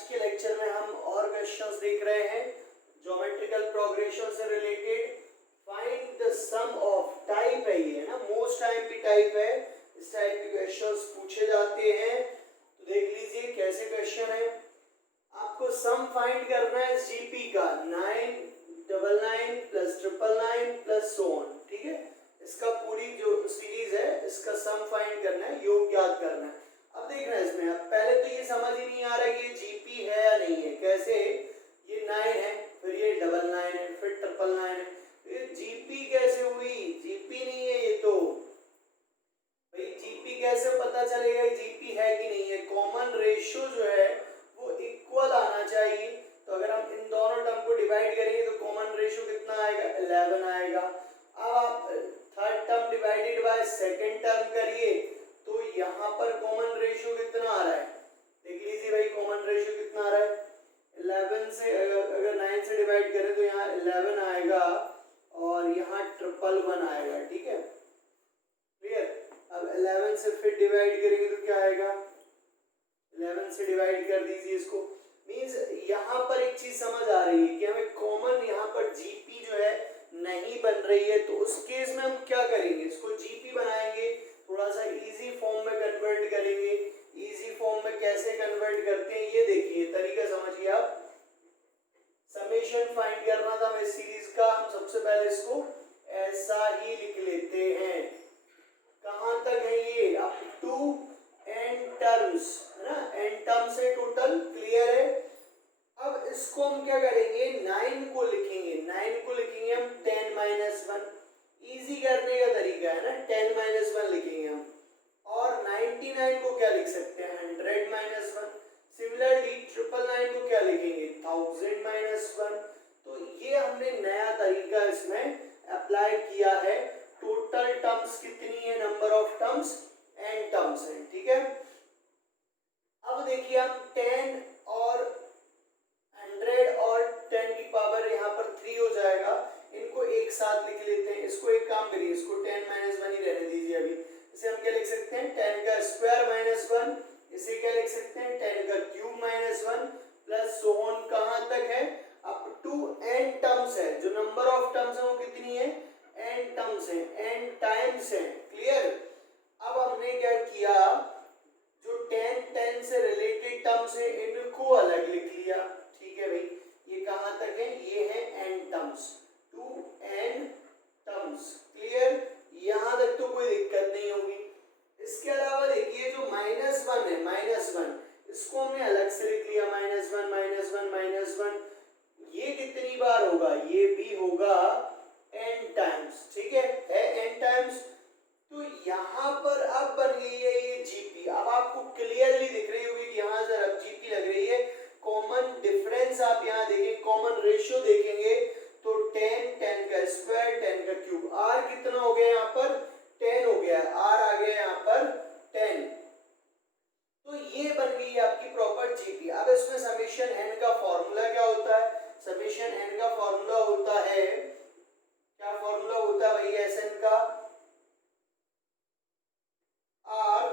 आज के लेक्चर में हम और क्वेश्चंस देख रहे हैं ज्योमेट्रिकल प्रोग्रेशन से related. Find the sum of type है ये ना, मोस्ट टाइप की टाइप है, इस टाइप के क्वेश्चंस पूछे जाते हैं। तो देख लीजिए कैसे क्वेश्चन है। आपको सम फाइंड करना है जीपी का 999 प्लस 999 प्लस सो ऑन, ठीक है। इसका पूरी जो सीरीज है इसका सम फाइंड करना है, योग याद करना है। अब देखना है इसमें, अब पहले तो ये समझ ही नहीं आ रहा कि ये जीपी है या नहीं है। कैसे, ये 9 है, फिर ये 999 है, फिर 999 है, तो ये जीपी कैसे हुई? जीपी नहीं है ये तो। भाई जीपी कैसे पता चलेगा जीपी है कि नहीं है? कॉमन रेशियो जो है वो इक्वल आना चाहिए। तो अगर हम इन दोनों टर्म को डिवाइड करेंगे तो कॉमन रेशियो कितना आएगा? 11 आएगा। अब आप third term divided by second term करिए तो यहाँ पर कॉमन रेशियो कितना आ रहा है? देख लीजिए भाई, कॉमन रेशियो कितना आ रहा है? 11 से अगर 9 से डिवाइड करें तो यहाँ 11 आएगा और यहाँ 111 आएगा, ठीक है, क्लियर। अब 11 से फिर डिवाइड करेंगे तो क्या आएगा? 11 से डिवाइड कर दीजिए इसको। मींस यहाँ पर एक चीज समझ आ रही है कि हमें कॉमन यहाँ पर जीपी जो है नहीं बन रही है, तो उस केस में हम क्या करेंगे? इसको जीपी बनाएंगे, थोड़ा सा इजी फॉर्म में कन्वर्ट करेंगे। इजी फॉर्म में कैसे कन्वर्ट करते हैं ये देखिए, तरीका समझिए आप। समेशन फाइंड करना था हमें सीरीज का, हम सबसे पहले इसको ऐसा ही लिख लेते हैं। कहां तक है ये? अप टू n टर्म्स, है ना, n टर्म्स है टोटल, क्लियर है। अब इसको हम क्या करेंगे? 9 को लिखेंगे, 9 को लिखेंगे हम 10 माइनस 1। इजी करने का तरीका है ना, 10 माइनस 1 लिखेंगे हम। और 99 को क्या लिख सकते हैं? 100 माइनस 1। सिमिलरली 999 को क्या लिखेंगे? 1000 माइनस 1। तो ये हमने नया तरीका इसमें अप्लाई किया है। टोटल टर्म्स कितनी है? Number of terms n terms है, ठीक है। अब देखिए हम 10 और 100 और 10 की पावर यहाँ पर 3 हो जाएगा, इनको एक साथ लिख लेते हैं। इसको एक काम करिए, इसको 10 माइनस 1 ही रहने दीजिए अभी। इसे हम क्या लिख सकते हैं? 10 का स्क्वायर माइनस 1। इसे क्या लिख सकते हैं? 10 का cube minus 1 plus so on. कहां तक है? अप टू n टर्म्स है। जो नंबर ऑफ टर्म्स है वो कितनी है? n टर्म्स है, n टाइम्स है, क्लियर। अब हमने क्या किया, जो 10 से रिलेटेड टर्म्स है इनको अलग लिख लिया, ठीक है भाई। ये कहां तक है? ये है n terms, 2n terms, clear. यहां तक तो कोई दिक्कत नहीं होगी। इसके अलावा देखिए जो माइनस 1 है, माइनस 1, इसको हमने अलग से लिख लिया, माइनस 1 माइनस 1 माइनस 1। ये कितनी बार होगा? ये भी होगा n टाइम्स, ठीक है n टाइम्स। तो यहाँ पर अब बन गई है ये जीपी। अब आपको क्लियरली दिख रही होगी कि यहाँ से अब जीपी लग रही है। कॉमन डिफरेंस आप यहाँ देखेंगे, कॉमन रेशियो देखेंगे तो 10, 10 का स्क्वायर, 10 का क्यूब। आर कितना हो गया यहाँ पर? 10 हो गया, आर आ गया यहाँ पर 10। तो ये बन गई आपकी प्रॉपर जीपी। अब इसमें समेशन एन का फॉर्मूला क्या होता है? समेशन एन का फॉर्मूला होता है, क्या फॉर्मूला होता है भाई एस एन का? आर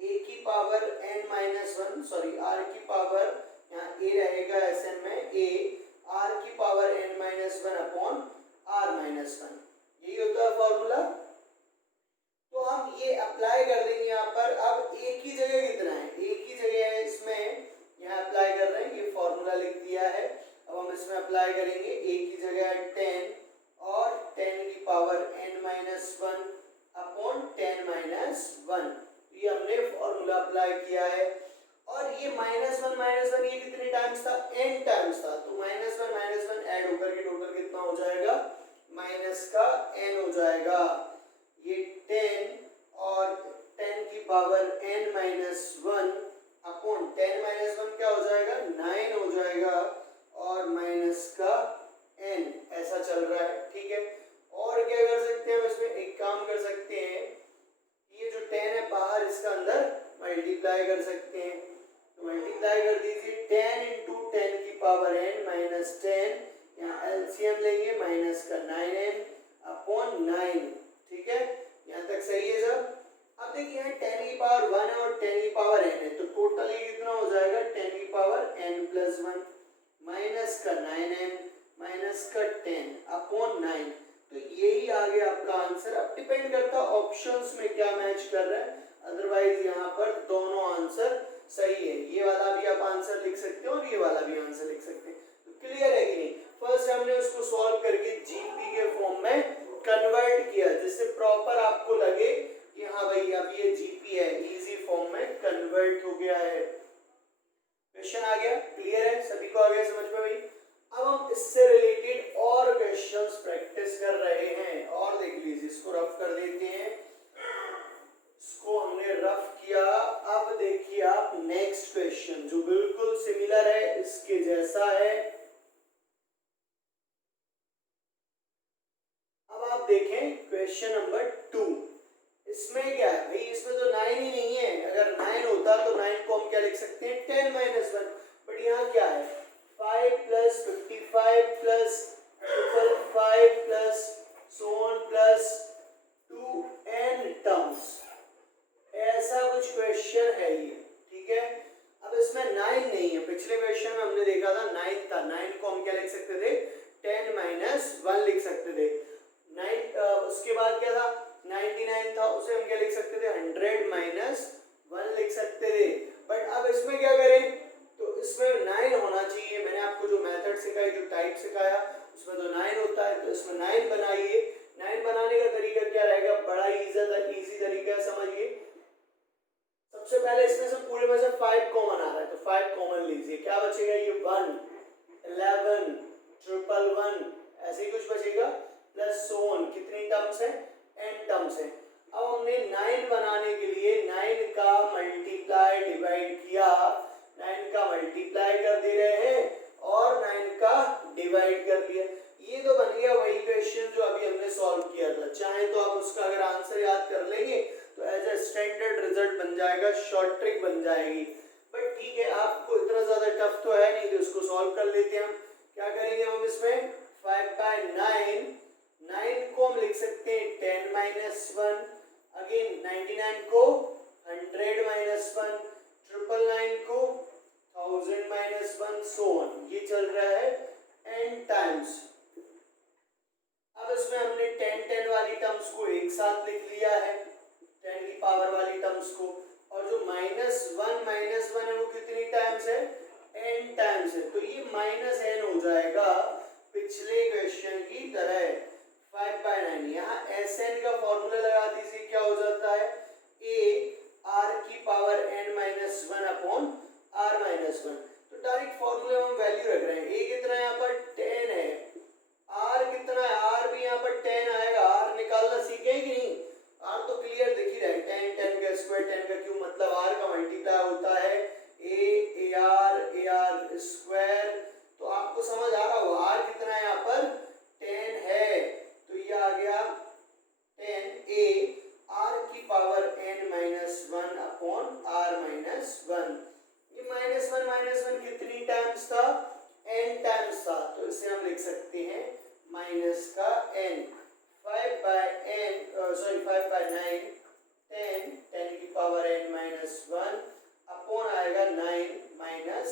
ए की power n minus 1, sorry R की पावर, यहाँ a रहेगा एस एन में, a आर की power n minus 1 upon R minus 1, यही होता है फॉर्मूला। तो हम ये अप्लाई कर देंगे यहाँ पर। अब a की जगह कितना है? a की जगह है इसमें, यहाँ अप्लाई कर रहे हैं, ये फॉर्मूला लिख दिया है। अब हम इसमें अप्लाई करेंगे, a की जगह है 10 और 10 की power n minus 1 upon 10 minus 1। ये हमने फॉर्मूला अप्लाई किया है। और ये माइनस 1 ये कितने टाइम्स था? n टाइम्स था। तो माइनस 1 ऐड होकर के टोटल कितना हो जाएगा? माइनस का n हो जाएगा। ये 10 और 10 की power n minus 1 upon 10 minus 1 क्या हो जाएगा? 9 हो जाएगा और माइनस का n, ऐसा चल रहा है, ठीक है। और क्या कर सकते हैं हम इसमें? एक काम कर सकते हैं, ये जो 10 है बाहर, इसका अंदर मल्टीप्लाई कर सकते हैं। तो मल्टीप्लाई कर दीजिए, 10 इंटू 10 की पावर n माइनस 10, यहाँ एलसीएम लेंगे, माइनस का 9n अपॉन 9, ठीक है। यहाँ तक सही है सब। अब देखिए यहाँ 10 की पावर 1 है और 10 की पावर n है, तो टोटल ये कितना हो जाएगा? 10 की पावर n 9n माइनस का 10 अपॉन 9। तो यही आ गया आपका आंसर। अब डिपेंड करता है ऑप्शंस में क्या मैच कर रहा है, अदरवाइज यहाँ पर दोनों आंसर सही है। ये वाला भी आप आंसर लिख सकते हो और ये वाला भी आंसर लिख सकते हैं। तो क्लियर है कि नहीं? फर्स्ट हमने उसको सॉल्व करके जीपी के फॉर्म में कन्वर्ट किया, जिससे प्रॉपर आपको लगे कि हाँ भाई अब ये जीपी है, इजी फॉर्म में कन्वर्ट हो गया है। क्वेश्चन आ गया, क्लियर है, सभी को आ गया समझ में भाई? अब हम इससे रिलेटेड और क्वेश्चंस प्रैक्टिस कर रहे हैं, और देख लीजिए, इसको रफ कर देते हैं। इसको हमने रफ किया। अब देखिए आप नेक्स्ट क्वेश्चन जो बिल्कुल सिमिलर है, इसके जैसा है। अब आप देखें क्वेश्चन नंबर 2। इसमें क्या है भाई, इसमें तो 9 ही नहीं है। अगर 9 होता तो 9 को हम क्या लिख सकते हैं, 10 माइनस 1। बट यहाँ क्या है, 5 plus 55 plus 5 plus so on plus 2n terms, ऐसा कुछ क्वेश्चन है ये, ठीक है। अब इसमें 9 नहीं है, पिछले क्वेश्चन में हमने देखा था 9 था। 9 को हम क्या लिख सकते थे, 10 माइनस 1 लिख सकते थे। 9 उसके बाद क्या था, 99 था, उसे हम क्या लिख सकते थे, 100 माइनस 1 लिख सकते थे। बट अब इसमें क्या करें, तो इसमें 9 होना चाहिए। मैंने आपको जो मेथड सिखाई, जो टाइप सिखाया, उसमें तो 9 होता है, तो इसमें 9 बनाइए। 9 बनाने का तरीका क्या रहेगा, बड़ा इजी तरीका समझिए। सबसे पहले इसमें से पूरे में से 5 कॉमन आ रहा है, तो 5 कॉमन लीजिए। क्या बचेगा, ये 1 11 111 ऐसे ही कुछ बचेगा, प्लस so on। कितनी टर्म्स है, n टर्म्स है। अब हमने 9 बनाने के लिए 9 का मल्टीप्लाई डिवाइड किया, 9 का मल्टीप्लाई कर दे रहे हैं और 9 का डिवाइड कर दिया। ये तो बन गया वही क्वेश्चन जो अभी हमने सॉल्व किया था। चाहे तो आप उसका अगर आंसर याद कर लेंगे तो एज ए स्टैंडर्ड रिजल्ट बन जाएगा, शॉर्ट ट्रिक बन जाएगी। बट ठीक है, आपको इतना ज्यादा टफ तो है नहीं, तो इसको सॉल्व कर लेते हैं हम। क्या करेंगे हम इसमें, 5/9, 9 को हम लिख सकते हैं 10 माइनस 1, अगेन 99 को 100 माइनस 1, 999 को 1000 माइनस 1, so on। ये चल रहा है n टाइम्स। अब इसमें हमने 10 वाली टर्म्स को एक साथ लिख लिया है, 10 की पावर वाली टर्म्स को, और जो -1 है वो कितनी टाइम्स है, n टाइम्स है। तो ये -n हो जाएगा पिछले क्वेश्चन की तरह। 5/9, यहाँ Sn का फॉर्मूला लगा दीजिए, क्या हो जाता है, a r की पावर n-1 अपॉन r-1। तो डायरेक्ट फॉर्मूले में हम वैल्यू रख रहे हैं। a कितना है यहाँ पर, 10 है। r कितना है, r भी यहाँ पर 10 आएगा। r निकालना सीखे कि नहीं, r तो क्लियर दिख ही रहा है, 10 का स्क्वायर 10 का क्यूब, मतलब r का मल्टीप्लाई होता है ar स्क्वायर। तो आपको समझ आ रहा होगा r कितना है यहाँ पर, 10 है। तो ये आ गया 10a r की पावर n-1 अपॉन r-1। ये -1 कितनी टाइम्स था, n टाइम्स था, तो इसे हम लिख सकते हैं माइनस का n। 5/9, 10 की पावर n-1 अपॉन आएगा 9 माइनस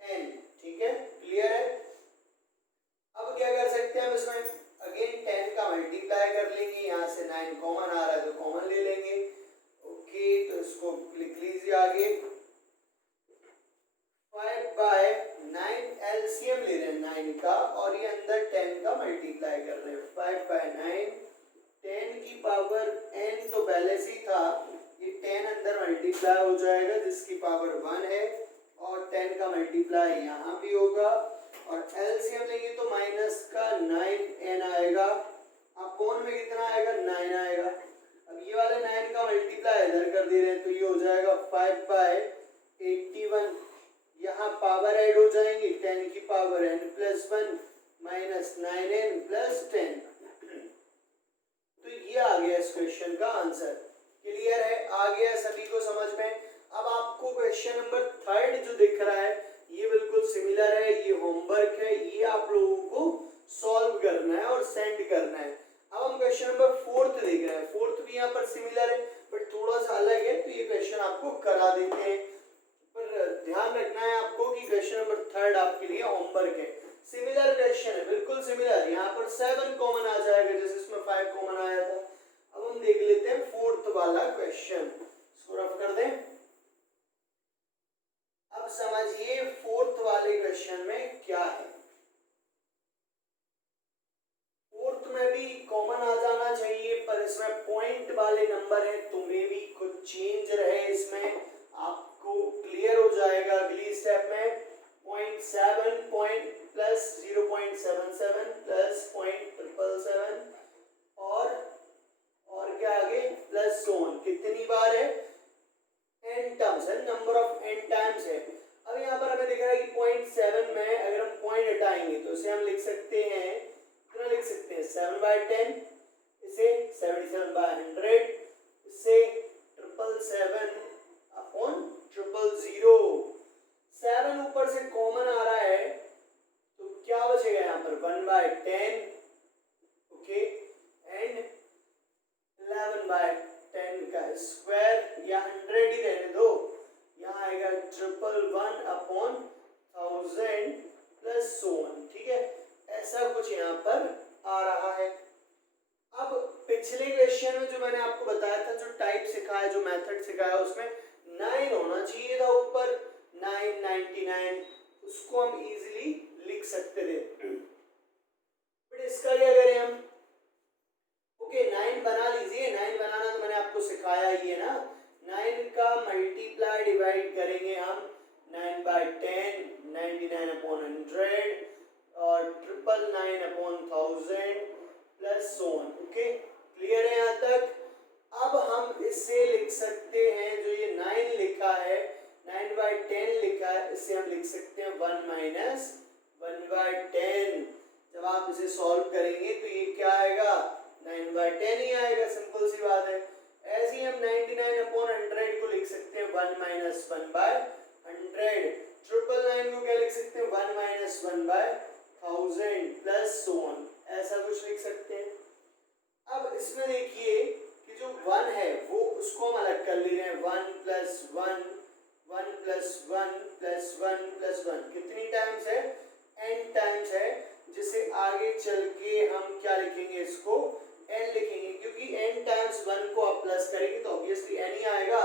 n। ठीक है, क्लियर है। अब क्या कर सकते हैं हम इसमें, अगेन 10 का मल्टीप्लाई कर लेंगे, यहाँ से 9 कॉमन आ रहा है तो कॉमन ले लेंगे। ओके, तो इसको लिख लीजिए आगे। 5/9 एलसीएम ले रहे हैं 9 का, और ये अंदर 10 का मल्टीप्लाई कर रहे हैं। 5/9, 10 की पावर n तो पहले से ही था, ये 10 अंदर मल्टीप्लाई हो जाएगा जिसकी पावर 1 है, और 10 का मल्टीप्लाई यहाँ भी होगा, और एलसीएम लेंगे तो माइनस का 9n आएगा, अपॉन में कितना आएगा, 9 आएगा। अब ये वाले 9 का मल्टीप्लाई इधर कर दे रहे हैं, तो ये हो जाएगा 5/81। यहाँ पावर ऐड हो जाएंगे, 10 की power n+1 minus 9n plus 10। तो ये आ गया इस क्वेश्चन का आंसर। क्लियर है, आ गया सभी को समझ में। अब आपको क्वेश्चन नंबर 3 जो दिख रहा है ये बिल्कुल सिमिलर है, ये होमवर्क है, ये आप लोगों को सॉल्व करना है और सेंड करना है। अब हम क्वेश्चन नंबर 4 देख रहे हैं। 4 भी यहाँ पर सिमिलर है बट थोड़ा सा अलग है, तो ये क्वेश्चन आपको करा देते हैं। पर ध्यान रखना है आपको कि क्वेश्चन नंबर 3 आपके लिए होमवर्क है, सिमिलर क्वेश्चन है, बिल्कुल सिमिलर। यहाँ पर 7 कॉमन आ जाएगा जैसे इसमें 5 कॉमन आया था। अब हम देख लेते हैं फोर्थ वाला क्वेश्चन, इसको रफ कर दें। अब समझिए फोर्थ वाले क्वेश्चन में क्या है। फोर्थ में भी कॉमन आ जाना चाहिए, पर इसमें पॉइंट वाले नंबर है तो मे भी कुछ चेंज रहे, इसमें आपको क्लियर हो जाएगा अगली स्टेप में। 0.7 पॉइंट प्लस 0.77 प्लस 0.777 और क्या आगे प्लस सोन, कितनी बार है, n टर्म्स है, नंबर ऑफ n टाइम्स है। अब यहाँ पर हमें दिख रहा है कि 0.7 में अगर हम पॉइंट हटाएंगे तो इसे हम लिख सकते हैं, कितना लिख सकते हैं, 7/10, इसे 77/100, इसे 777 अपॉन 000। 7 ऊपर से कॉमन आ रहा है तो क्या बचेगा यहाँ पर 1/10, ओके, एंड 11/10 का स्क्वायर, या 100 ही रहने दो, यहाँ आएगा 111 अपॉन 1000 प्लस सोन, ठीक है, ऐसा कुछ यहाँ पर आ रहा है। अब पिछले क्वेश्चन में जो मैंने आपको बताया था, जो टाइप सिखाया, जो मेथड सिखाया, उसमें 9 होना चाहिए था ऊपर, 999, उसको हम इजीली लिख सकते थे, बट इसका क्या करें हम, ओके 9 बना लीजिए। 9 बनाना तो मैंने आपको सिखाया ही है ना, 9 का मल्टीप्लाई डिवाइड करेंगे हम, 9/10, 99/100 और 999 upon 1000 plus so on, okay, clear है यहाँ तक। अब हम इससे लिख सकते हैं, जो ये 9 लिखा है, 9/10 लिखा है, इससे हम लिख सकते हैं 1 माइनस 1/10। जब आप इसे सॉल्व करेंगे तो ये क्या आएगा, 9/10 ही आएगा, सिंपल सी बात है। ऐसे ही हम 99/100 को लिख सकते हैं 1 माइनस 1/100, 999 को क्या लिख सकते हैं, 1 माइनस 1/1000 प्लस सोन, ऐसा कुछ लिख सकते हैं। अब इसमें देखिए कि जो 1 है वो उसको हम अलग कर ले रहे हैं, 1 प्लस 1, 1 प्लस 1 प्लस 1 प्लस 1, कितनी टाइम्स है, n टाइम्स है, जिसे आगे चल के हम क्या लिखेंगे, इसको n लिखेंगे, क्योंकि n टाइम्स 1 को आप प्लस करेंगे तो ऑब्वियसली n ही आएगा।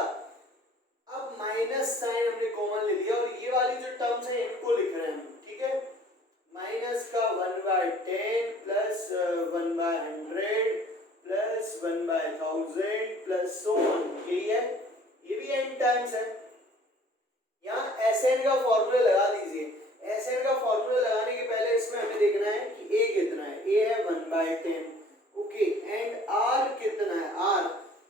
अब माइनस साइन हमने कॉमन ले लिया और ये वाली जो टर्म्स है इनको लिख रहे हैं हम, ठीक है, माइनस का 1/10 प्लस 1/100 प्लस 1/1000 प्लस सोन, यही है, ये भी n टाइम्स है। यहाँ Sn का फॉर्मूला लगा दीजिए। Sn का फॉर्मूला लगाने के पहले इसमें हमें देखना है कि a कितना है, a है 1/10, ओके, एंड r कितना है,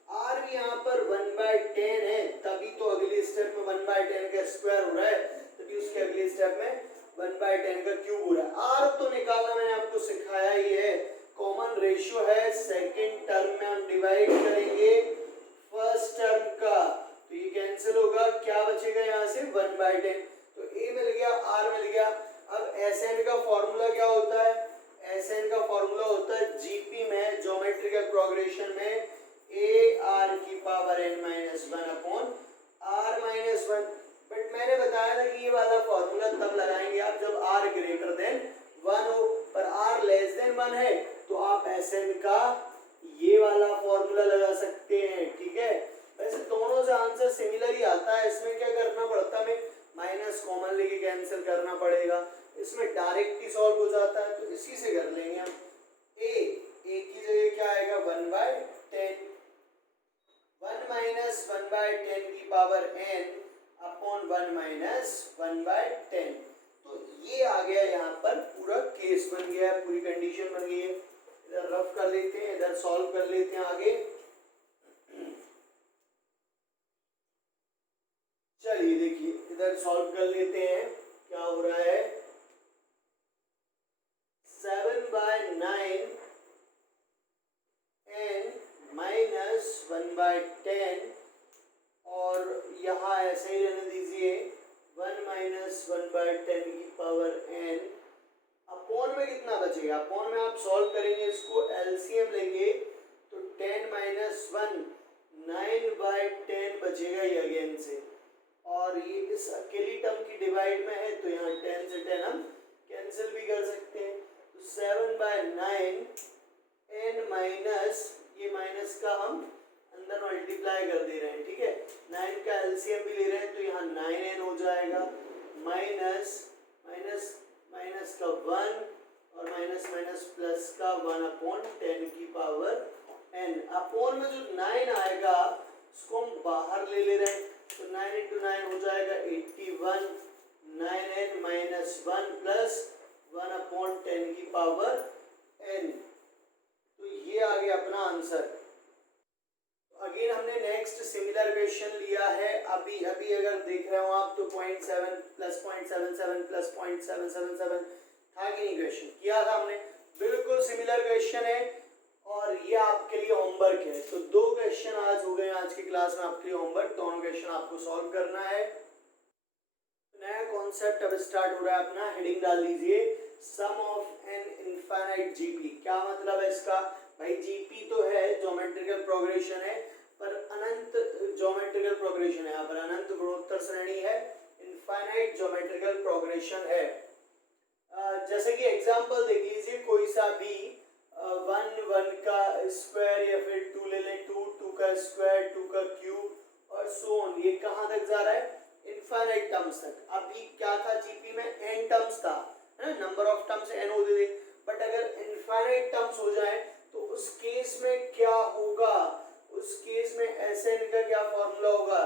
r भी यहाँ पर 1/10 है, तभी तो अगली स्टेप में 1/10 का स्क्वायर हो रहा है, तभी उसके अगली स्टेप में 1/10 का क्यूब हो रहा है। r तो निकालना मैंने आपको सिखाया ही है, कॉमन रेशियो है, सेकेंड टर्म में हम डिवाइड करेंगे फर्स्ट टर्म का, तो ये कैंसिल होगा, क्या बचेगा यहाँ से 1/10, तो a मिल गया, r मिल गया। अब Sn का फॉर्मूला क्या होता है, Sn का फॉर्मूला होता है जीपी में, ज्योमेट्रिकल प्रोग्रेशन में, ar की power n-1 upon r-1, but मैंने बताया था कि ये वाला फॉर्मूला तब लगाएंगे आप जब r ग्रेटर देन 1 हो, पर r लेस देन 1 है तो आप Sn का ये वाला फॉर्मूला लगा सकते हैं, ठीक है। वैसे दोनों से आंसर सिमिलर ही आता है, इसमें क्या करना पड़ता है, हमें माइनस कॉमन लेके कैंसिल करना पड़ेगा, इसमें डायरेक्ट ही सॉल्व हो जाता है, तो इसी से कर लेंगे हम। a की जगह क्या आएगा 1/10, 1 माइनस 1/10 की पावर n अपॉन 1 माइनस 1/10, तो ये आ गया, यहाँ पर पूरा केस बन गया है, पूरी कंडीशन बन गई है। इधर रफ कर लेते हैं, इधर सॉल्व कर लेते हैं आगे। चलिए देखिए इधर सॉल्व कर लेते हैं, क्या हो रहा है, 7/9 n माइनस 1/10, और यहाँ ऐसे ही रहने दीजिए, 1 माइनस 1/10 की पावर n, अपॉन में कितना बचेगा, अपॉन में आप सॉल्व करेंगे, इसको एलसीएम लेंगे तो 10 माइनस 1 9/10 बचेगा ये अगेन से, और ये इस अकेली टर्म की डिवाइड में है तो यहाँ 10 से 10 हम कैंसिल भी कर 7/9 n माइनस, ये माइनस का हम अंदर मल्टीप्लाई कर दे रहे हैं, ठीक है, 9 का एलसीएम भी ले रहे हैं तो यहाँ 9n हो जाएगा, माइनस माइनस माइनस का 1 और माइनस माइनस प्लस का 1/10 की पावर n। अपोन में जो 9 आएगा उसको हम बाहर ले रहे हैं तो 9 × 9 हो जाएगा 81, 9n माइनस 1 प्लस 1/10 की पावर n। तो ये आ गया अपना आंसर। अगेन हमने नेक्स्ट सिमिलर क्वेश्चन लिया है, अभी अगर देख रहे हो आप तो 0.7 प्लस 0.77 प्लस 0.777 था कि नहीं, क्वेश्चन किया था हमने, बिल्कुल सिमिलर क्वेश्चन है और ये आपके लिए होमवर्क है। तो 2 क्वेश्चन आज हो गए आज की क्लास में आपके लिए होमवर्क, दोनों क्वेश्चन आपको सॉल्व करना है। नया कॉन्सेप्ट अब स्टार्ट हो रहा है अपना, हेडिंग डाल दीजिए सम ऑफ एन इनफाइनाइट जीपी। क्या मतलब है इसका भाई, जीपी तो है ज्योमेट्रिकल प्रोग्रेशन है पर अनंत ज्योमेट्रिकल प्रोग्रेशन है, यहाँ पर अनंत गुणोत्तर श्रेणी है, इनफाइनाइट ज्योमेट्रिकल प्रोग्रेशन है। जैसे कि एग्जांपल देख लीजिए, कोई सा भी 1 का स्क्वायर या फिर 2 ले लें, 2 का स्क्वायर, 2 का क्यूब और सो ऑन, ये कहाँ तक जा रहा है, इनफाइनाइट टर्म्स तक। अभी क्या था जीपी में, n टर्म्स था, है ना, नंबर ऑफ टर्म्स n होते थे, बट अगर इनफाइनाइट टर्म्स हो जाए तो उस केस में क्या होगा, उस केस में Sn का क्या फॉर्मूला होगा,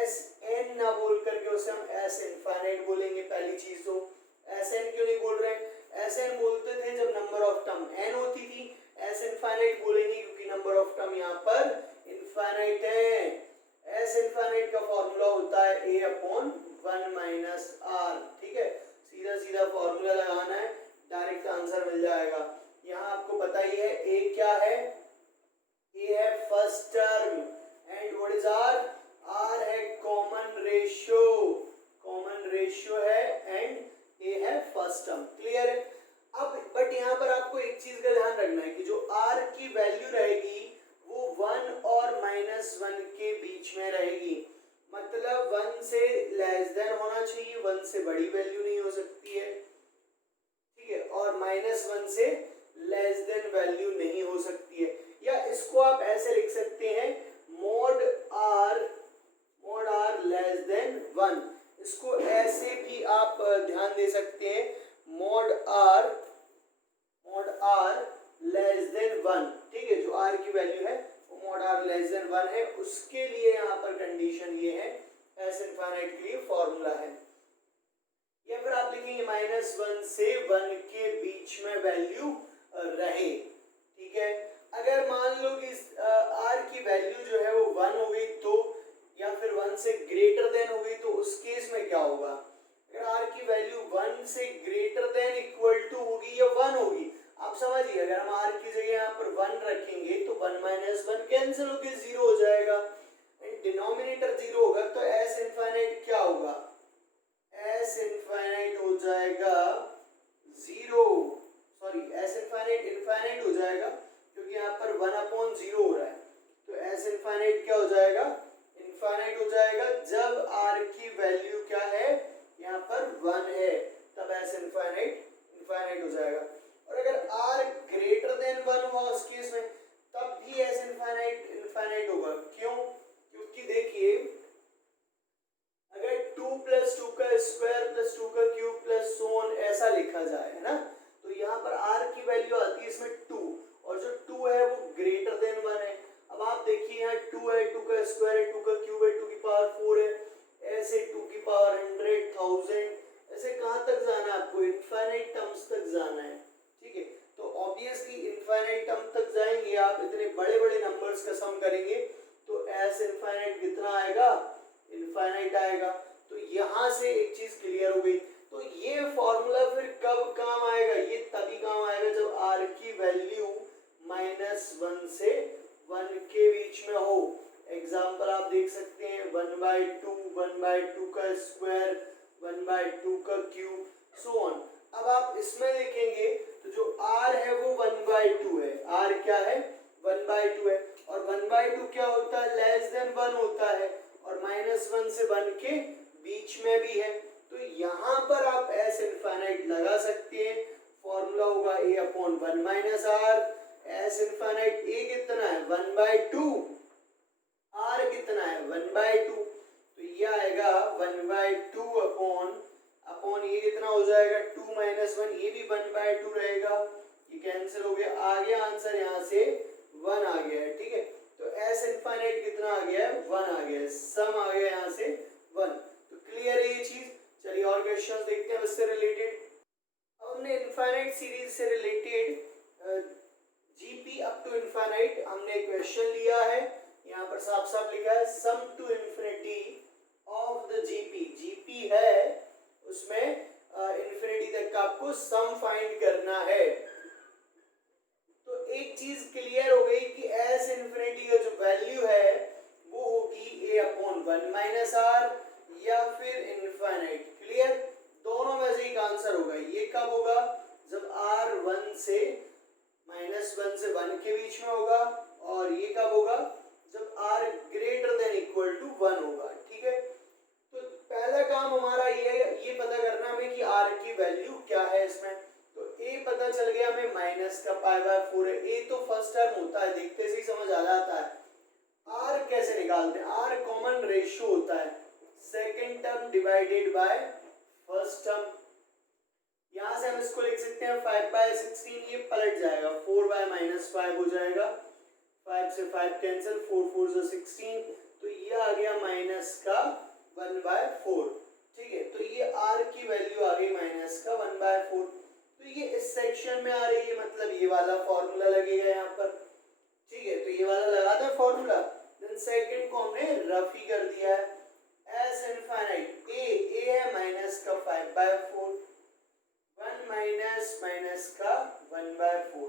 Sn ना बोल करके उसे हम S इनफाइनाइट बोलेंगे। पहली चीज तो Sn क्यों नहीं बोल रहे हैं, Sn बोलते थे जब नंबर ऑफ टर्म n होती थी, S इनफाइनाइट बोलेंगे क्योंकि नंबर ऑफ टर्म यहाँ पर इनफाइनाइट है। S इनफाइनाइट का फॉर्मूला होता है a/1 - r, ठीक है, सीधा सीधा फॉर्मूला लगाना है, डायरेक्ट आंसर मिल जाएगा। यहाँ आपको पता ही है a क्या है, a है first term and what is r है कॉमन रेशियो है एंड a है फर्स्ट टर्म। क्लियर है। अब बट यहाँ पर आपको एक चीज का ध्यान रखना है कि जो r की वैल्यू रहेगी वो 1 और -1 के बीच में रहेगी, मतलब 1 से लेस देन होना चाहिए, 1 से बड़ी वैल्यू नहीं हो सकती है, ठीक है, और -1 से लेस देन वैल्यू नहीं हो सकती है। या इसको आप ऐसे लिख सकते हैं मोड r लेस देन 1, इसको ऐसे भी आप ध्यान दे सकते हैं, मोड r लेस देन 1, ठीक है, जो r की वैल्यू है वो मोड r लेस देन 1 है, उसके लिए यहाँ पर कंडीशन ये है, S इनफाइनाइट के लिए फॉर्मूला है। या फिर आप लिखेंगे -1 से 1 के बीच में वैल्यू रहे, ठीक है। अगर मान लो कि r की वैल्यू जो है वो 1 हो गई तो, या फिर 1 से ग्रेटर देन हो गई तो उस केस में क्या होगा, अगर r की वैल्यू 1 से ग्रेटर देन इक्वल टू होगी या 1 होगी, आप समझिए, अगर हम r की जगह यहाँ पर 1 रखेंगे तो 1 - 1 कैंसिल होकर 0 हो जाएगा एंड डिनोमिनेटर 0 होगा तो S इनफाइनाइट क्या होगा, S इनफाइनाइट हो जाएगा 0, सॉरी S इनफाइनाइट हो जाएगा क्योंकि यहाँ पर 1/0 हो रहा है, तो S इनफाइनाइट क्या हो जाएगा, इनफाइनाइट हो जाएगा जब r की वैल्यू क्या है, यहाँ पर 1 है, तब S इनफाइनाइट हो जाएगा। और अगर r ग्रेटर देन 1 हुआ उस केस में तब भी S इनफाइनाइट होगा। क्यों, क्योंकि देखिए अगर 2 + 2 का स्क्वायर + 2 का क्यूब प्लस सो ऑन ऐसा लिखा जाए, है ना, तो यहाँ पर r की वैल्यू आती है इसमें 2 और जो 2 है वो ग्रेटर देन 1 है। अब आप देखिए यहाँ 2 है, 2 का स्क्वायर है, 2 का क्यूब है, 2 की पावर 4 है, ऐसे 2 की पावर 100, 1000, ऐसे कहाँ तक जाना है आपको, इनफाइनाइट टर्म्स तक जाना है, ठीक है। तो ऑब्वियसली इनफाइनाइट टर्म तक जाएंगे आप, इतने बड़े बड़े नंबर्स का सम करेंगे तो S इनफाइनाइट कितना आएगा, इनफाइनाइट आएगा। तो यहाँ से एक चीज क्लियर हो गई। तो ये फॉर्मूला फिर कब काम आएगा, ये तभी काम आएगा जब r की वैल्यू -1 से 1 के बीच में हो। एग्जाम्पल आप देख सकते हैं 1/2, 1/2 का स्क्वायर, 1/2 का क्यूब, सो ऑन। अब आप इसमें देखेंगे तो जो r है वो 1/2 है, r क्या है, 1/2 है, और 1/2 क्या होता है, लेस देन 1 होता है, और -1 से 1 के बीच में भी है। तो यहाँ पर आप S इनफाइनाइट लगा सकते हैं, फॉर्मूला होगा a/1 ये कितना हो जाएगा 2 माइनस 1, ये भी 1/2 रहेगा, ये कैंसिल हो गया, आ गया आंसर यहाँ से 1 आ गया है। ठीक है, तो एस इनफाइनाइट कितना आ गया है 1 आ गया है, सम आ गया यहाँ से 1। तो क्लियर है ये चीज। चलिए और क्वेश्चंस देखते हैं इससे रिलेटेड। अब हमने इनफाइनाइट सीरीज से related GP up to infinite हमने एक क्वेश्चन लिया है, यहाँ पर साफ साफ लिखा है sum to infinity of the GP. GP है उसमें इन्फिनिटी तक का आपको सम फाइंड करना है। तो एक चीज क्लियर हो गई कि एस इन्फिनिटी का जो वैल्यू है वो होगी a अपॉन 1 माइनस आर या फिर इनफाइनाइट। क्लियर, दोनों में से एक आंसर होगा। ये कब होगा, जब r 1 से -1 से 1 के बीच में होगा, और ये कब होगा, जब r greater than equal to 1 होगा। ठीक है, तो पहला काम हमारा ये पता करना हमें कि r की वैल्यू क्या है इसमें। तो a पता चल गया हमें माइनस का π/4 है, a तो फर्स्ट टर्म होता है, देखते से ही समझ आ जाता है। r कैसे निकालते हैं, r कॉमन रेशियो होता है second term divided by first term. यहाँ से हम इसको लिख सकते हैं 5/16, ये पलट जाएगा 4/-5 हो जाएगा, 5 से 5 कैंसिल, 4 4 से 16, तो ये आ गया माइनस का 1/4। ठीक है, तो ये r की वैल्यू आ गई माइनस का 1/4। तो ये इस सेक्शन में आ रही है, मतलब ये वाला फॉर्मूला लगेगा यहाँ पर। ठीक है, तो ये वाला लगाते हैं फॉर्मूला, देन सेकंड को हमने रफ ही कर दिया है। एस इनफाइनाइट a है माइनस का 5/4, 1 माइनस का 1/4।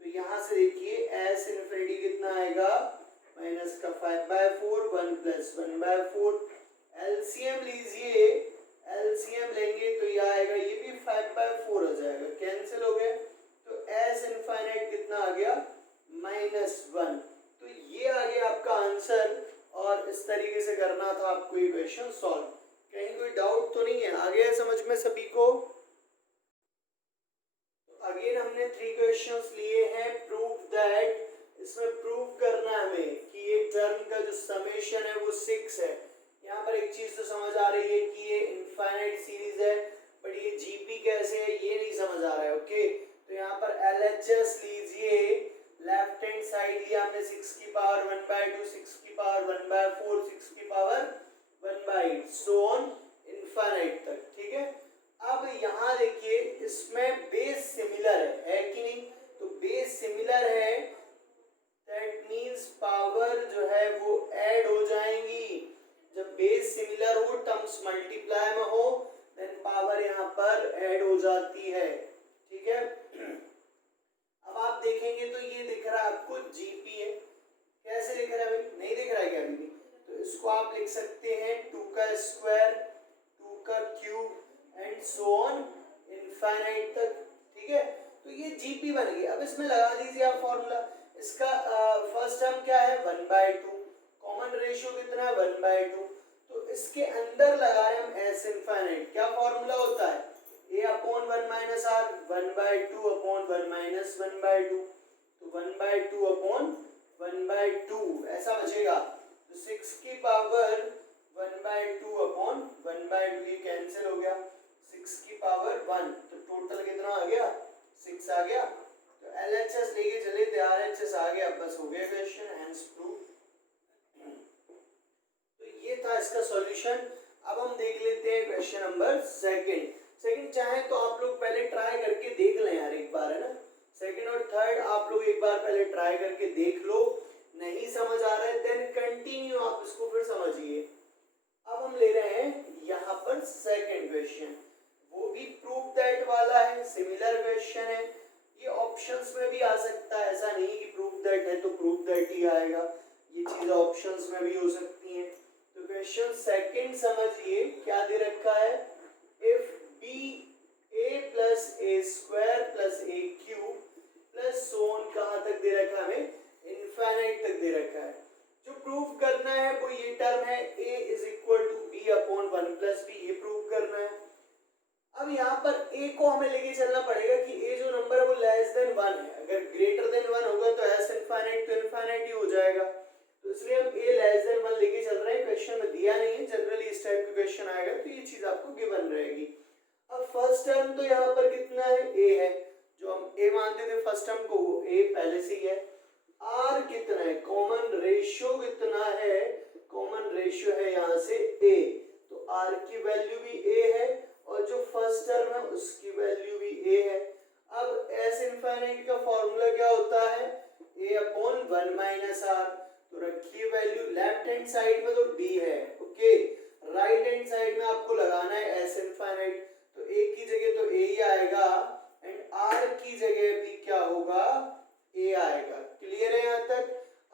तो यहाँ से देखिए एस इनफिनिटी कितना आएगा, माइनस का 5/4, 1 प्लस 1/4। एलसीएम लीजिए, एलसीएम लेंगे तो ये आएगा, ये भी 5/4 आ जाएगा, कैंसिल हो गया। तो एस इनफाइनाइट कितना आ गया, -1। तो ये आ गया आपका आंसर, और इस तरीके से करना था आपको ये क्वेश्चन सॉल्व। कहीं कोई डाउट तो नहीं है, आ गया समझ में सभी को। अगेन हमने 3 क्वेश्चंस लिए हैं। प्रूव दैट, इसमें प्रूव करना है हमें कि ये टर्म का जो समेशन है वो 6 है। यहाँ पर एक चीज तो समझ आ रही है कि ये इनफाइनाइट सीरीज है, बट ये जीपी कैसे है ये नहीं समझ आ रहा है। ओके, तो यहाँ पर एलएचएस लीजिए, लेफ्ट हैंड साइड लिया हमने 6 की पावर 1/2, 6 की पावर 1/4, 6 की पावर 1/8, सो ऑन इनफाइनाइट तक। ठीक है, अब यहाँ देखिए इसमें बेस सिमिलर है कि नहीं, तो बेस सिमिलर है, दैट मींस पावर जो है वो ऐड हो जाएंगी। जब बेस सिमिलर हो, टर्म्स मल्टीप्लाई में हो, देन पावर यहाँ पर ऐड हो जाती है। ठीक है, अब आप देखेंगे तो ये दिख रहा है आपको जीपी है, कैसे दिख रहा है भाई, नहीं दिख रहा है क्या अभी भी, तो इसको आप लिख सकते हैं 2 का स्क्वायर, 2 का cube and so on infinite तक। ठीक है, तो ये जीपी बन गई। अब इसमें लगा दीजिए आप फॉर्मूला, इसका फर्स्ट टर्म क्या है 1/2, कॉमन रेशियो कितना है 1/2, तो इसके अंदर लगा रहे हम एस इनफाइनाइट। क्या फॉर्मूला होता है, a upon 1 minus R, 1/2 upon 1 minus 1/2, तो 1/2 अपॉन 1/2 ऐसा बचेगा। तो 6 की पावर 1/2 अपॉन 1/2, ये कैंसिल हो गया, 6 की पावर 1, तो टोटल कितना आ गया 6 आ गया। तो एलएचएस लेके चले थे, आरएचएस आ गया, बस हो गया क्वेश्चन, हेंस प्रूव। तो ये था इसका सॉल्यूशन। अब हम देख लेते हैं क्वेश्चन नंबर सेकंड। चाहे तो आप लोग पहले ट्राई करके देख लें यार एक बार, है ना। सेकंड और थर्ड आप लोग एक बार पहले ट्राई करके देख लो, नहीं समझ आ रहा है देन कंटिन्यू आप इसको फिर समझिए। अब हम ले रहे हैं यहाँ पर सेकंड क्वेश्चन, वो भी प्रूव दैट वाला है, सिमिलर क्वेश्चन है। ये ऑप्शंस में भी आ सकता है, ऐसा नहीं कि प्रूव दैट है तो प्रूव दैट ही आएगा, ये चीजें ऑप्शंस में भी हो सकती हैं। तो क्वेश्चन सेकंड समझिए क्या दे रखा है, if B a plus A square plus A cube plus so on, कहाँ तक दे रखा है हमें, इनफाइनाइट तक दे रखा है। जो प्रूव करना है वो ये टर्म है a is equal to B upon 1 plus B, ये प्रूव करना है। अब यहाँ पर a को हमें लेके चलना पड़ेगा कि a जो नंबर है वो लेस देन 1 है, अगर ग्रेटर देन 1 होगा तो एस इनफाइनाइट तो इनफाइनाइट ही हो जाएगा, तो इसलिए हम a लेस देन 1 लेके चल रहे हैं। क्वेश्चन में दिया नहीं है, जनरली इस टाइप का क्वेश्चन आएगा तो ये चीज आपको गिवन रहेगी। अब फर्स्ट टर्म तो यहाँ पर कितना है, a है, जो हम a मानते थे फर्स्ट टर्म को, वो a पहले से ही है। r कितना है, कॉमन रेशियो कितना है, कॉमन रेशियो है यहाँ से a, तो r की वैल्यू भी a है और जो फर्स्ट टर्म है उसकी वैल्यू भी a है। अब s इनफाइनाइट का फॉर्मूला क्या होता है, a अपॉन 1 माइनस r, तो रखिए वैल्यू, लेफ्ट हैंड साइड में तो d है, ओके, राइट हैंड साइड में आपको लगाना है s इनफाइनाइट, तो a की जगह तो a ही आएगा एंड r की जगह भी क्या होगा, a आएगा। क्लियर है यहाँ तक?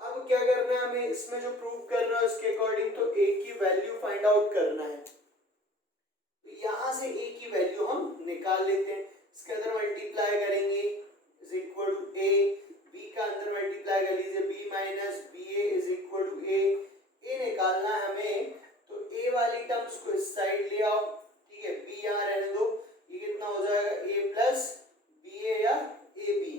अब क्या करना है हमें, इसमें जो प्रूव करना है उसके अकॉर्डिंग तो a की वैल्यू फाइंड आउट करना है, तो यहाँ से a की वैल्यू हम निकाल लेते हैं, इसके अंदर मल्टीप्लाई करेंगे is equal to a, b का अंदर मल्टीप्लाई कर लीजिए, b minus B A is equal to a निकालना है हमें, तो a वाली टर्म्स को इस साइड ले आओ, ठीक है, b यहाँ रहने दो, ये कितना हो जाएगा a प्लस बी ए या ए बी।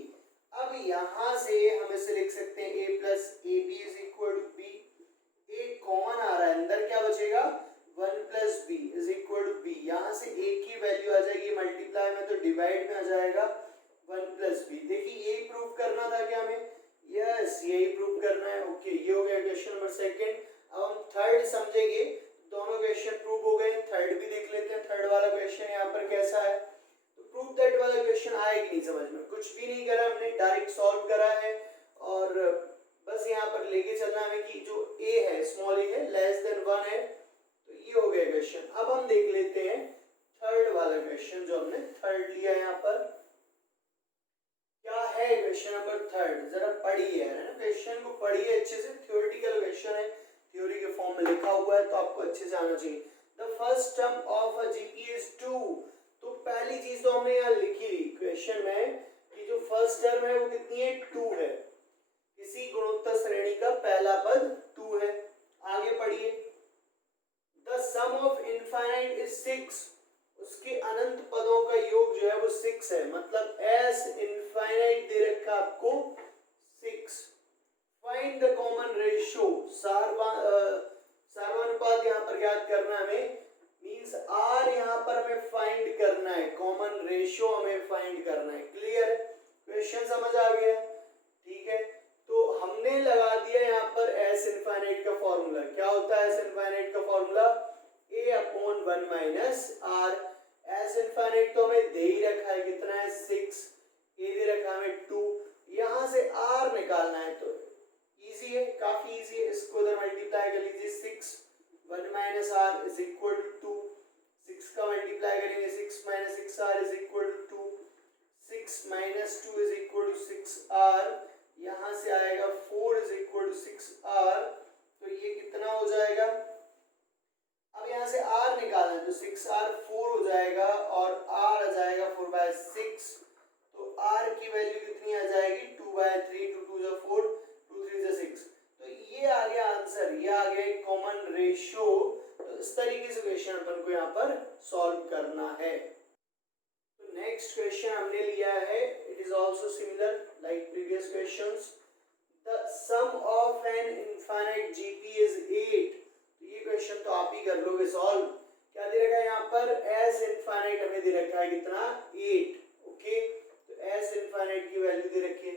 अब यहाँ से हम इसे लिख सकते हैं a plus A B is equal to B, a common आ रहा है, अंदर क्या बचेगा, 1 plus B is equal to B, यहाँ से a की वैल्यू आ जाएगी मल्टीप्लाई में, तो डिवाइड में आ जाएगा 1 प्लस बी। देखिए यही प्रूव करना था क्या हमें, यस यही प्रूव करना है, ओके, ये हो गया क्वेश्चन नंबर सेकंड। अब हम थर्ड समझेंगे, दोनों क्वेश्चन प्रूव हो गए, थर्ड भी देख लेते हैं, थर्ड वाला क्वेश्चन यहाँ पर कैसा है। तो प्रूव दैट वाला क्वेश्चन आएगा नहीं समझ में, कुछ भी नहीं करा हमने, डायरेक्ट सॉल्व करा है और बस यहाँ पर लेके चलना हमें कि जो a है, स्मॉल a है, लेस देन 1 है, तो ये हो गया क्वेश्चन। अब हम देख लेते हैं थर्ड वाला क्वेश्चन, जो हमने थर्ड लिया यहाँ पर क्या है, क्वेश्चन नंबर थर्ड, जरा पढ़िए है ना, क्वेश्चन को पढ़िए अच्छे से, थ्योरेटिकल क्वेश्चन है, थ्योरी के फॉर्म में लिखा हुआ है तो आपको अच्छे से आना चाहिए। The first term of a GP is 2, तो पहली चीज तो हमने यहाँ लिखी क्वेश्चन में कि जो फर्स्ट टर्म है वो कितनी है, 2 है, किसी गुणोत्तर श्रेणी का पहला पद 2 है। आगे पढ़िए, the sum of infinite is 6, उसके अनंत पदों का योग जो है वो 6 है, मतलब एस इनफाइनाइट दे रखा आपको 6। फाइंड द कॉमन रेशियो, सार्वनुपात यहाँ पर याद करना हमें, मींस आर यहाँ पर हमें फाइंड करना है, कॉमन रेशियो हमें फाइंड करना है। क्लियर, क्वेश्चन समझ आ गया, ठीक है, तो हमने लगा दिया यहाँ पर एस इनफाइनाइट का फॉर्मूला, क्या होता है एस इनफाइनाइट का formula, a upon 1 minus R, S infinite तो हमें दे ही रखा है, कितना है 6, a दे रखा है हमें 2, यहाँ से r निकालना है, तो इजी है, काफी इजी है, इसको इधर मल्टीप्लाई कर लीजिए, 6 1 minus R is equal to 2, 6 का मल्टीप्लाई करेंगे, 6 minus 6 R is equal to 2, 6 minus 2 is equal to 6 R, यहाँ से आएगा 4 इज इक्वल टू 6 आर, तो ये कितना हो जाएगा, अब यहाँ से r निकालना है, तो 6r 4 हो जाएगा और r आ जाएगा 4/6, तो r की वैल्यू कितनी आ जाएगी, 2/3, 2 2 4, 2 3 6, तो ये आ गया आंसर, ये आ गया कॉमन रेशियो। तो इस तरीके से क्वेश्चन अपन को यहाँ पर सॉल्व करना है। तो नेक्स्ट क्वेश्चन हमने लिया है, it is also similar like previous questions, the sum of an infinite GP is 8, ये क्वेश्चन तो आप ही कर लोगे सॉल्व, क्या दे रखा है यहाँ पर, एस इनफाइनाइट हमें दे रखा है कितना, 8, ओके, तो एस इनफाइनाइट की वैल्यू दे रखी है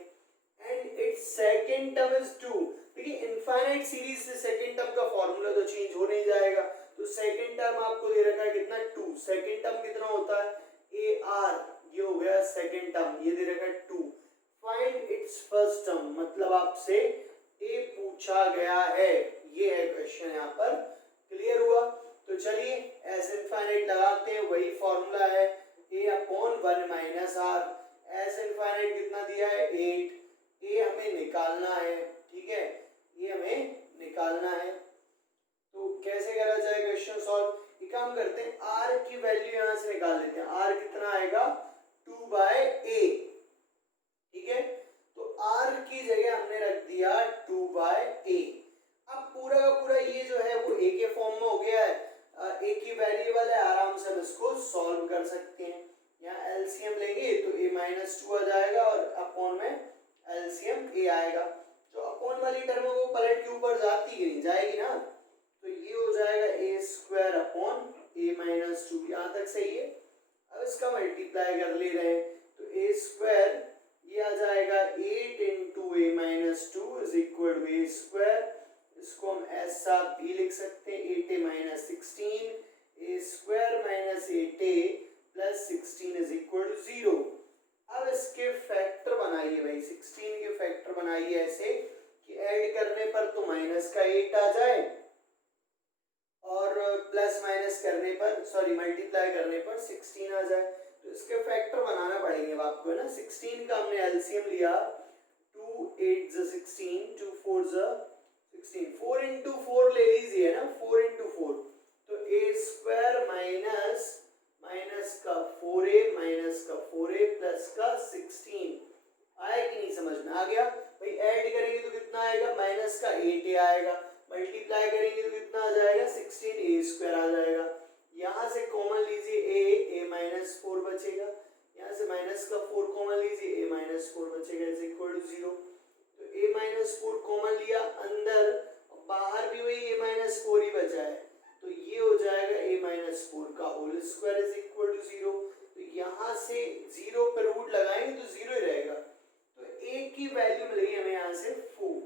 and it's second term is 2। देखिए इनफाइनाइट सीरीज से सेकंड टर्म का फॉर्मूला तो चेंज हो नहीं जाएगा, तो सेकंड टर्म आपको दे रखा है कितना, 2, सेकंड टर्म कितना होता है, ए आर, ये हो गया सेकंड टर्म, ये दे रखा है 2। फाइंड इट्स फर्स्ट टर्म, मतलब आपसे ए पूछा गया है, ये है क्वेश्चन यहाँ पर। क्लियर हुआ, तो चलिए एस इनफाइनाइट लगाते हैं, वही फॉर्मूला है a upon 1 minus R, S infinite कितना दिया है 8, a हमें निकालना है, ठीक है, ये हमें निकालना है, तो कैसे करा जाए क्वेश्चन सॉल्व, एक काम करते हैं, r की वैल्यू यहाँ से निकाल लेते हैं, r कितना आएगा 2/a, ठीक है, तो r की जगह हमने रख दिया 2/a। अब पूरा का पूरा ये जो है वो a के फॉर्म में हो गया है, a की वेरिएबल है, आराम से हम इसको सॉल्व कर सकते हैं, यहाँ एलसीएम लेंगे तो a-2 आ जाएगा और अपॉन में एलसीएम a आएगा, जो अपॉन वाली टर्म है वो पलट के ऊपर जाती कि नहीं जाएगी ना, तो ये हो जाएगा a² अपॉन a-2, यहाँ तक सही है। अब इसका मल्टीप्लाई कर ले रहे हैं तो ए स्क्वायर ये आ जाएगा 8 into A minus two is equal to A square. इसको हम ऐसा भी लिख सकते हैं 8a minus 16 A square minus 8a plus 16 is equal to 0। अब इसके फैक्टर बनाइए भाई, 16 के फैक्टर बनाइए ऐसे कि ऐड करने पर तो माइनस का 8 आ जाए और प्लस माइनस करने पर सॉरी मल्टीप्लाई करने पर 16 आ जाए। तो इसके फैक्टर बनाना पड़ेंगे आपको, है ना। 16 का हमने एलसीएम लिया 2 8 16 2 4 16 4 इंटू 4 ले लीजिए ना, 4 इंटू 4 तो ए स्क्वायर माइनस माइनस का 4a माइनस का 4a प्लस का 16 आया कि नहीं, समझ में आ गया भाई। ऐड करेंगे तो कितना आएगा, माइनस का 8a आएगा, मल्टीप्लाई करेंगे तो कितना आ जाएगा 16a स्क्वायर आ जाएगा। यहाँ से कॉमन लीजिए a माइनस 4 बचेगा, यहाँ से माइनस का 4 कॉमन लीजिए a माइनस 4 बचेगा इज इक्वल टू 0। तो a माइनस 4 कॉमन लिया अंदर, बाहर भी वही a माइनस 4 ही बचा है तो ये हो जाएगा a माइनस 4 का whole square is equal to 0। तो यहाँ से 0 पर रूट लगाएंगे तो 0 ही रहेगा, तो a की वैल्यू मिलेगी हमें यहाँ से 4।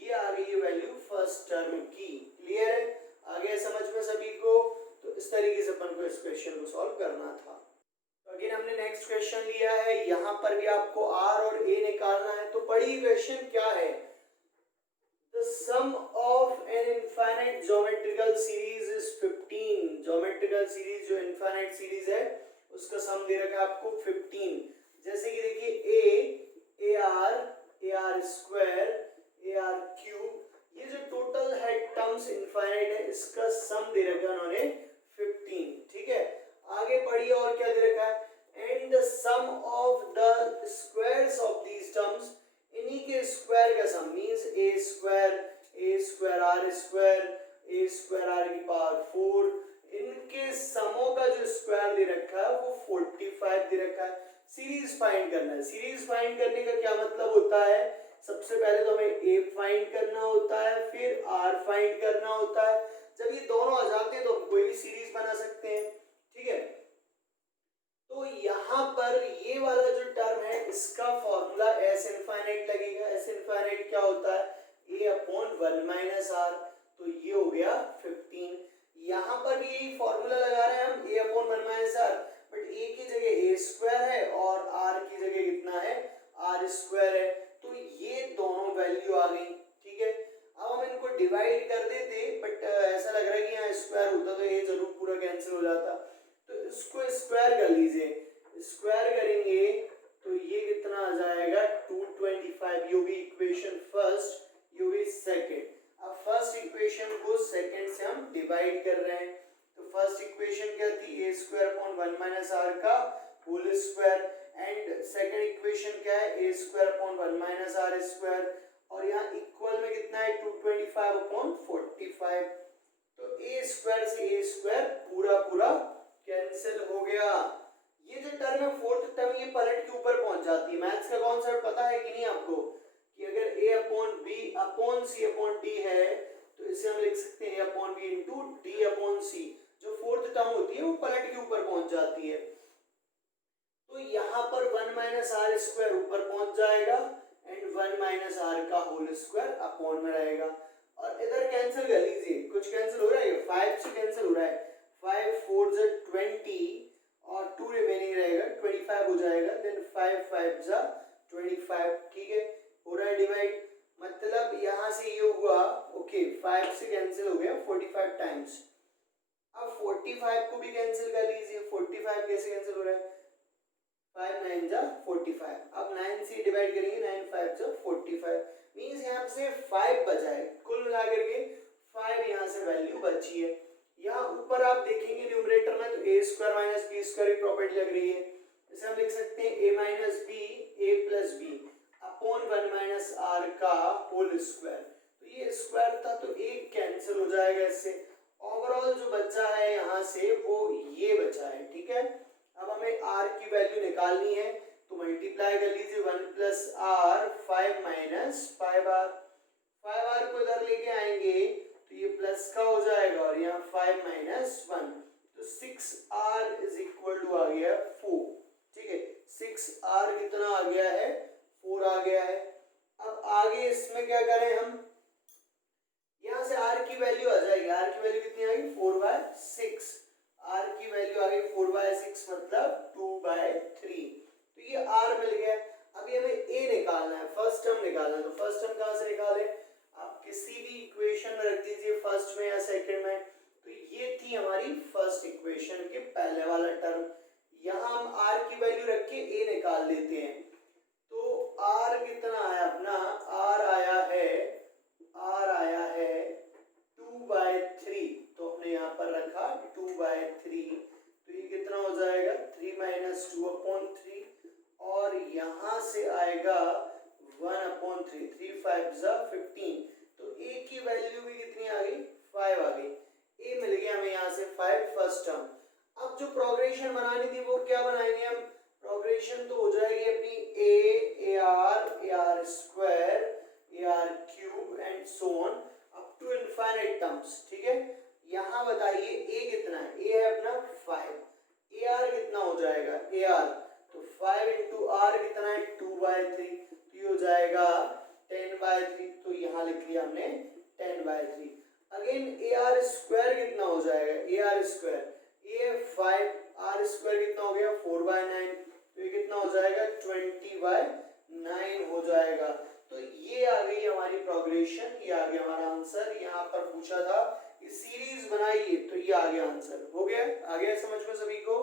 ये आ गई है वैल्यू फर्स्ट टर्म की। क्लियर है, आ गया समझ में सभी को। तो इस तरीके से अपन को इस क्वेश्चन को सॉल्व करना था। तो अगेन हमने नेक्स्ट क्वेश्चन लिया है, यहाँ पर भी आपको r और a निकालना है। तो पढ़िए क्वेश्चन क्या है। The sum of an infinite geometrical series is 15। geometrical series जो infinite series है उसका सम दे रखा है आपको 15। जैसे कि देखिए ar स्क्वायर ar क्यूब, ये जो टोटल है टर्म्स इनफाइनाइट है इसका सम दे रखा है उन्होंने 15। ठीक है, आगे पढ़िए और क्या दे रखा है। And the sum of the squares of these terms, इन्हीं के स्क्वायर का sum means a square r square r की पावर 4, इनके समों का जो स्क्वायर दे रखा है वो 45 दे रखा है। सीरीज फाइंड करना है। सीरीज फाइंड करने का क्या मतलब होता है, सबसे पहले तो हमें a फाइंड करना होता है, फिर r फाइंड करना होता है। जब ये दोनों आ जाते हैं तो कोई भी सीरीज बना सकते हैं। ठीक है, तो यहाँ पर ये वाला जो टर्म है इसका फॉर्मूला s इनफाइनाइट लगेगा। s इनफाइनाइट क्या होता है, a अपॉन 1 माइनस r, तो ये हो गया 15। यहाँ पर भी यही फॉर्मूला लगा रहे हैं हम, a upon 1 minus r, but a की जगह a स्क्वायर है और r की जगह कितना है r स्क्वायर है, तो ये दोनों वैल्यू आ गई। ठीक है, अब हम इनको डिवाइड कर देते बट ऐसा लग रहा है कि यहाँ स्क्वायर होता तो ये जरूर पूरा कैंसिल हो जाता, तो इसको स्क्वायर कर लीजिए। स्क्वायर करेंगे तो ये कितना आ जाएगा 225। ये भी इक्वेशन फर्स्ट, ये भी सेकंड। अब फर्स्ट इक्वेशन को सेकंड से हम डिवाइड कर रहे हैं, तो फर्स्ट इक्वेशन क्या थी, a square upon 1 minus r का whole square, and second equation क्या है, a square upon 1 minus r square, और यहाँ इक्वल में कितना है 225 अपॉन 45। तो a स्क्वायर से a स्क्वायर पूरा पूरा कैंसिल हो गया। ये जो टर्म है फोर्थ टर्म, ये पलट के ऊपर पहुंच जाती है। मैथ्स का कॉन्सेप्ट पता है कि नहीं आपको, कि अगर a upon b upon c upon d है तो इसे हम लिख सकते हैं a upon b into d upon c। जो फोर्थ टर्म होती है वो पलट के ऊपर पहुंच जाती है। तो यहाँ पर 1 माइनस आर स्क्वायर ऊपर पहुंच जाएगा एंड 1 माइनस आर का होल स्क्वायर अपॉन में रहेगा, और इधर कैंसिल कर लीजिए, कुछ कैंसिल हो रहा है, 5 से कैंसिल हो रहा है, 5 4 जा 20 और 2 रिमेनिंग रहेगा, 25 हो जाएगा, देन 5 5 जा 25। ठीक है, हो रहा है डिवाइड, मतलब यहाँ से ये हुआ ओके 5 से कैंसिल हो गया 45 टाइम्स। अब 45 को भी कैंसिल कर लीजिए, 45 कैसे कैंसिल हो रहा है, 5 9 जा 45। अब 9 से डिवाइड करेंगे, 9 5 जा 45, मींस यहाँ से 5 बचा है, कुल मिलाकर के 5 यहाँ से वैल्यू बची है। यहाँ ऊपर आप देखेंगे न्यूमरेटर में तो a square minus B square की प्रॉपर्टी लग रही है, इसे हम लिख सकते हैं a minus B a plus B upon 1 minus R का होल स्क्वायर। तो ये स्क्वायर था तो एक कैंसिल हो जाएगा इससे, ओवरऑल जो बचा है यहाँ से वो ये बचा है। ठीक है, अब हमें r की वैल्यू निकालनी है तो मल्टीप्लाई कर लीजिए 1 plus are 5 minus 5r, 5r को इधर लेके आएंगे तो ये प्लस का हो जाएगा और यहाँ 5 माइनस 1, तो 6r इज इक्वल टू आ गया 4। आ गया है 4 आ गया है। अब आगे इसमें क्या करें हम, यहाँ से r की वैल्यू आ जाएगी, r की वैल्यू कितनी आ गई 4/6, r की वैल्यू आ गई 4/6 मतलब 2/3, तो ये r मिल गया। अभी हमें a निकालना है, फर्स्ट टर्म निकालना है, तो फर्स्ट टर्म कहाँ से निकालें, आप किसी भी इक्वेशन में रख दीजिए, फर्स्ट में या सेकंड में। तो ये थी हमारी फर्स्ट इक्वेशन के पहले वाला टर्म, यहाँ हम r की वैल्यू रख के a निकाल लेते हैं। तो r कितना आया अपना, r आया है 2/3, तो हमने यहाँ पर रखा 2/3, तो ये कितना हो जाएगा 3 - 2/3, और यहाँ से आएगा 1/3, 3 5 15, तो a की वैल्यू भी कितनी आ गई 5 आ गई, a मिल गया हमें यहाँ से 5 फर्स्ट टर्म। अब जो प्रोग्रेशन बनानी थी वो क्या बनाएंगे हम, प्रोग्रेशन तो हो जाएगी अपनी a ar square ar cube and so on up to infinite terms, ठीक है। यहाँ बताइए a कितना है, a है अपना 5, ar कितना हो जाएगा ar, तो 5 इंटू आर कितना है 2/3, तो ये हो जाएगा 10/3, तो यहाँ लिख लिया हमने 10/3। अगेन ar स्क्वायर कितना हो जाएगा, ar स्क्वायर ये 5, r स्क्वायर कितना हो गया 4/9, तो ये कितना हो जाएगा 20/9 हो जाएगा। तो ये आ गई हमारी प्रोग्रेशन, ये आ गया हमारा आंसर। यहाँ पर पूछा था कि सीरीज बनाइए, तो ये आ गया आंसर, हो गया, आ गया समझ में सभी को।